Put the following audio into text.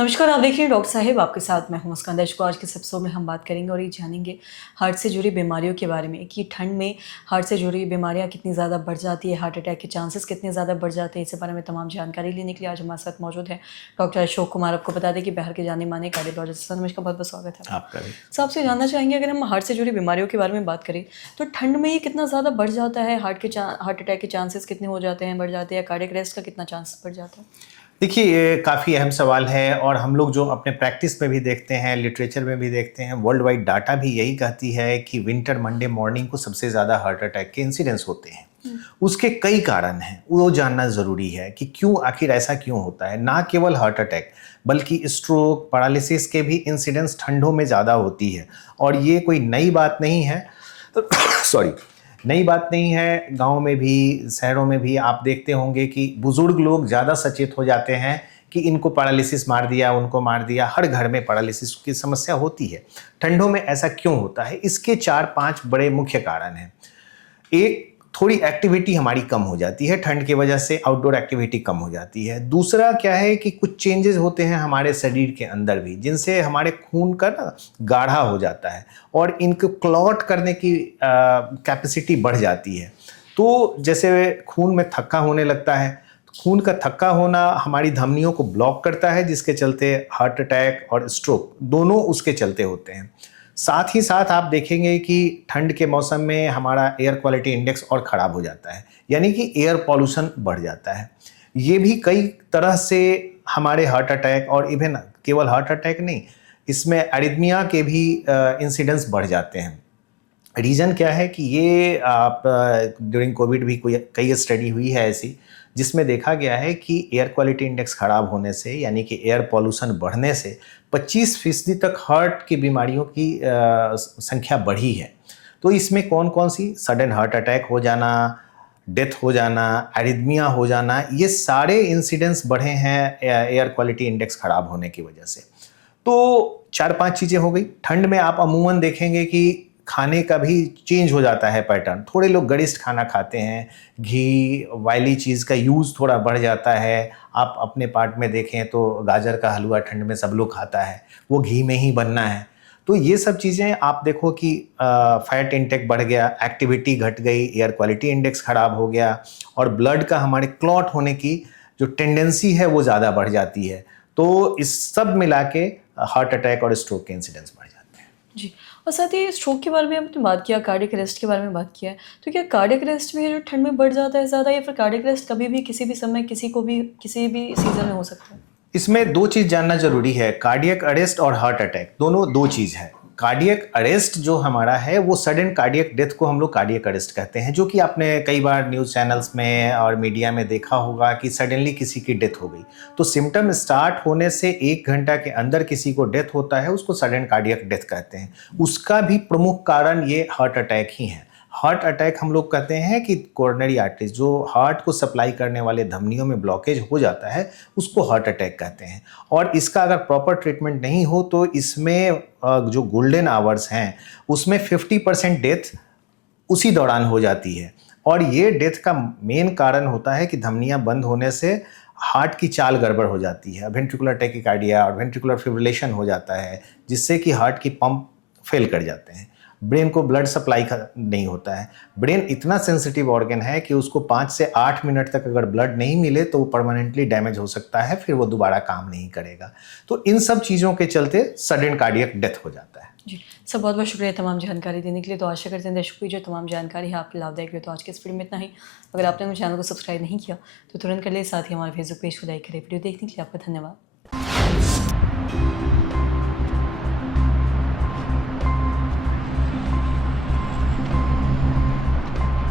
नमस्कार, आप देख रहे हैं डॉक्टर साहिब, आपके साथ मैं हूं मुस्कान दर्शकों। को आज के इस एपिसोड में हम बात करेंगे और ये जानेंगे हार्ट से जुड़ी बीमारियों के बारे में कि ठंड में हार्ट से जुड़ी बीमारियां कितनी ज़्यादा बढ़ जाती है, हार्ट अटैक के चांसेस कितने ज़्यादा बढ़ जाते हैं। इसके बारे में तमाम जानकारी लेने के लिए आज हमारे साथ मौजूद है डॉक्टर अशोक कुमार। आपको बता दें कि बिहार के जाने माने कार्डियोलॉजिस्ट। सर नमस्कार, बहुत बहुत स्वागत है आपका भी। सर। आपसे जानना चाहेंगे, अगर हम हार्ट से जुड़ी बीमारियों के बारे में बात करें तो ठंड में ये कितना ज़्यादा बढ़ जाता है, हार्ट अटैक के चांसेस कितने हो जाते हैं, बढ़ जाते हैं, या कार्डियक अरेस्ट का कितना चांस बढ़ जाता है? देखिए, ये काफ़ी अहम सवाल है और हम लोग जो अपने प्रैक्टिस में भी देखते हैं, लिटरेचर में भी देखते हैं, वर्ल्ड वाइड डाटा भी यही कहती है कि विंटर मंडे मॉर्निंग को सबसे ज़्यादा हार्ट अटैक के इंसिडेंस होते हैं। उसके कई कारण हैं, वो जानना ज़रूरी है कि क्यों, आखिर ऐसा क्यों होता है। ना केवल हार्ट अटैक बल्कि स्ट्रोक, पैरालिसिस के भी इंसिडेंस ठंडों में ज़्यादा होती है और ये कोई नई बात नहीं है। सॉरी, नई बात नहीं है। गाँव में भी, शहरों में भी आप देखते होंगे कि बुज़ुर्ग लोग ज़्यादा सचेत हो जाते हैं कि इनको पैरालिसिस मार दिया, उनको मार दिया। हर घर में पैरालिसिस की समस्या होती है। ठंडों में ऐसा क्यों होता है? इसके 4-5 बड़े मुख्य कारण हैं। एक, थोड़ी एक्टिविटी हमारी कम हो जाती है ठंड की वजह से, आउटडोर एक्टिविटी कम हो जाती है। दूसरा क्या है कि कुछ चेंजेस होते हैं हमारे शरीर के अंदर भी, जिनसे हमारे खून का ना गाढ़ा हो जाता है और इनको क्लॉट करने की कैपेसिटी बढ़ जाती है। तो जैसे खून में थक्का होने लगता है, खून का थक्का होना हमारी धमनियों को ब्लॉक करता है, जिसके चलते हार्ट अटैक और स्ट्रोक दोनों उसके चलते होते हैं। साथ ही साथ आप देखेंगे कि ठंड के मौसम में हमारा एयर क्वालिटी इंडेक्स और ख़राब हो जाता है, यानी कि एयर पॉल्यूशन बढ़ जाता है। ये भी कई तरह से हमारे हार्ट अटैक, और इवन केवल हार्ट अटैक नहीं, इसमें एरिथमिया के भी इंसिडेंस बढ़ जाते हैं। रीज़न क्या है कि ये आप ड्यूरिंग कोविड भी कोई कई स्टडी हुई है ऐसी, जिसमें देखा गया है कि एयर क्वालिटी इंडेक्स ख़राब होने से, यानी कि एयर पॉल्यूशन बढ़ने से 25% तक हार्ट की बीमारियों की संख्या बढ़ी है। तो इसमें कौन-कौन सी? सडन हार्ट अटैक हो जाना, डेथ हो जाना, एरिथमिया हो जाना, ये सारे इंसिडेंस बढ़े हैं एयर क्वालिटी इंडेक्स ख़राब होने की वजह से। तो 4-5 चीज़ें हो गई। ठंड में आप अमूमन देखेंगे कि खाने का भी चेंज हो जाता है पैटर्न। थोड़े लोग गरिष्ठ खाना खाते हैं, घी, ऑयली चीज़ का यूज़ थोड़ा बढ़ जाता है। आप अपने पार्ट में देखें तो गाजर का हलवा ठंड में सब लोग खाता है, वो घी में ही बनना है। तो ये सब चीज़ें आप देखो कि फैट इंटेक बढ़ गया, एक्टिविटी घट गई, एयर क्वालिटी इंडेक्स खराब हो गया और ब्लड का हमारे क्लॉट होने की जो टेंडेंसी है वो ज़्यादा बढ़ जाती है। तो इस सब मिला के हार्ट अटैक और स्ट्रोक के इंसिडेंस बढ़ जाते हैं। जी। और साथ ही स्ट्रोक के बारे में आपने बात किया, कार्डियक अरेस्ट के बारे में बात किया है, तो क्या कार्डियक अरेस्ट में जो ठंड में बढ़ जाता है ज़्यादा, या फिर कार्डियक अरेस्ट कभी भी, किसी भी समय, किसी को भी, किसी भी सीज़न में हो सकता है? इसमें 2 चीज़ जानना ज़रूरी है, कार्डियक अरेस्ट और हार्ट अटैक, दोनों 2 चीज़ है। कार्डियक अरेस्ट जो हमारा है, वो सडन कार्डियक डेथ को हम लोग कार्डियक अरेस्ट कहते हैं, जो कि आपने कई बार न्यूज़ चैनल्स में और मीडिया में देखा होगा कि सडनली किसी की डेथ हो गई। तो सिम्पटम स्टार्ट होने से 1 घंटा के अंदर किसी को डेथ होता है, उसको सडन कार्डियक डेथ कहते हैं। उसका भी प्रमुख कारण ये हार्ट अटैक ही है। हार्ट अटैक हम लोग कहते हैं कि कोरोनरी आर्टरीज, जो हार्ट को सप्लाई करने वाले धमनियों में ब्लॉकेज हो जाता है, उसको हार्ट अटैक कहते हैं। और इसका अगर प्रॉपर ट्रीटमेंट नहीं हो तो इसमें जो गोल्डन आवर्स हैं, उसमें 50% डेथ उसी दौरान हो जाती है। और ये डेथ का मेन कारण होता है कि धमनियाँ बंद होने से हार्ट की चाल गड़बड़ हो जाती है, वेंट्रिकुलर टैकिकार्डिया और वेंट्रिकुलर फिब्रिलेशन हो जाता है, जिससे कि हार्ट की पंप फेल कर जाते हैं। ब्रेन को ब्लड सप्लाई नहीं होता है। ब्रेन इतना सेंसिटिव ऑर्गन है कि उसको 5 से 8 मिनट तक अगर ब्लड नहीं मिले तो वो परमानेंटली डैमेज हो सकता है, फिर वो दोबारा काम नहीं करेगा। तो इन सब चीज़ों के चलते सडन कार्डियक डेथ हो जाता है। जी। सर बहुत-बहुत शुक्रिया तमाम जानकारी देने के लिए। तो आशा करते हैं दर्शकों की जो तमाम जानकारी है आपके लाभदायक रही। तो आज के इस वीडियो में इतना ही। अगर आपने मेरे चैनल को सब्सक्राइब नहीं किया तो तुरंत कर लें, साथ ही हमारे फेसबुक पेज को लाइक करें। वीडियो देखने के लिए आपका धन्यवाद।